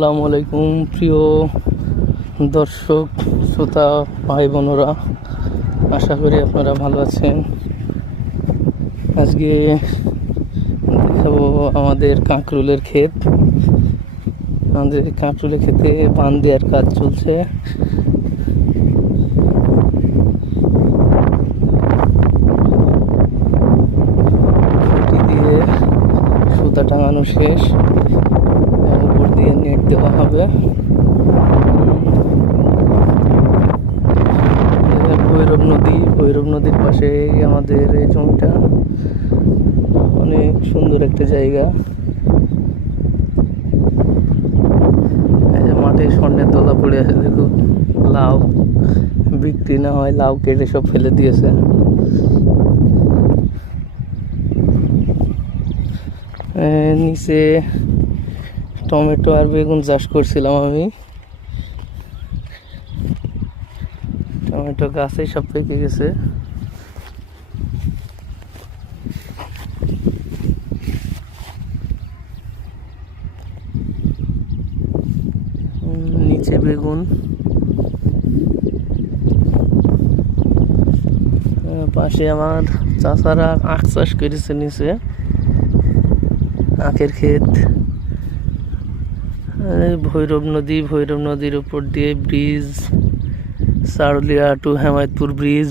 আসসালামু আলাইকুম প্রিয় দর্শক শ্রোতা ভাই বোনেরা, আশা করি আপনারা ভালো আছেন। আজকে দেখাবো আমাদের কাঁকরোলের ক্ষেত। আমাদের কাঁকরোলের ক্ষেতে বাঁধ দেওয়ার কাজ চলছে। খুঁটি দিয়ে সুতা টাঙানো শেষ, উপর দিয়ে নেট দেওয়া হবে। ভৈরব নদীর পাশে আমাদের এই জমিটা, অনেক সুন্দর একটা জায়গা। এই যে মাঠে স্বর্ণের দলা পড়ে আছে, দেখুন লাউ বিক্রি না হয়, লাউ কেটে সব ফেলে দিয়েছে। নিচে টমেটো আর বেগুন চাষ করছিলাম আমি। টমেটো গাছেই সব পেকে গেছে। নিচে বেগুন, পাশে আমার চাচারা আখ চাষ করেছে। নিচে আখের ক্ষেত। ভৈরব নদীর উপর দিয়ে bridge, Saruliya to Hemayetpur bridge.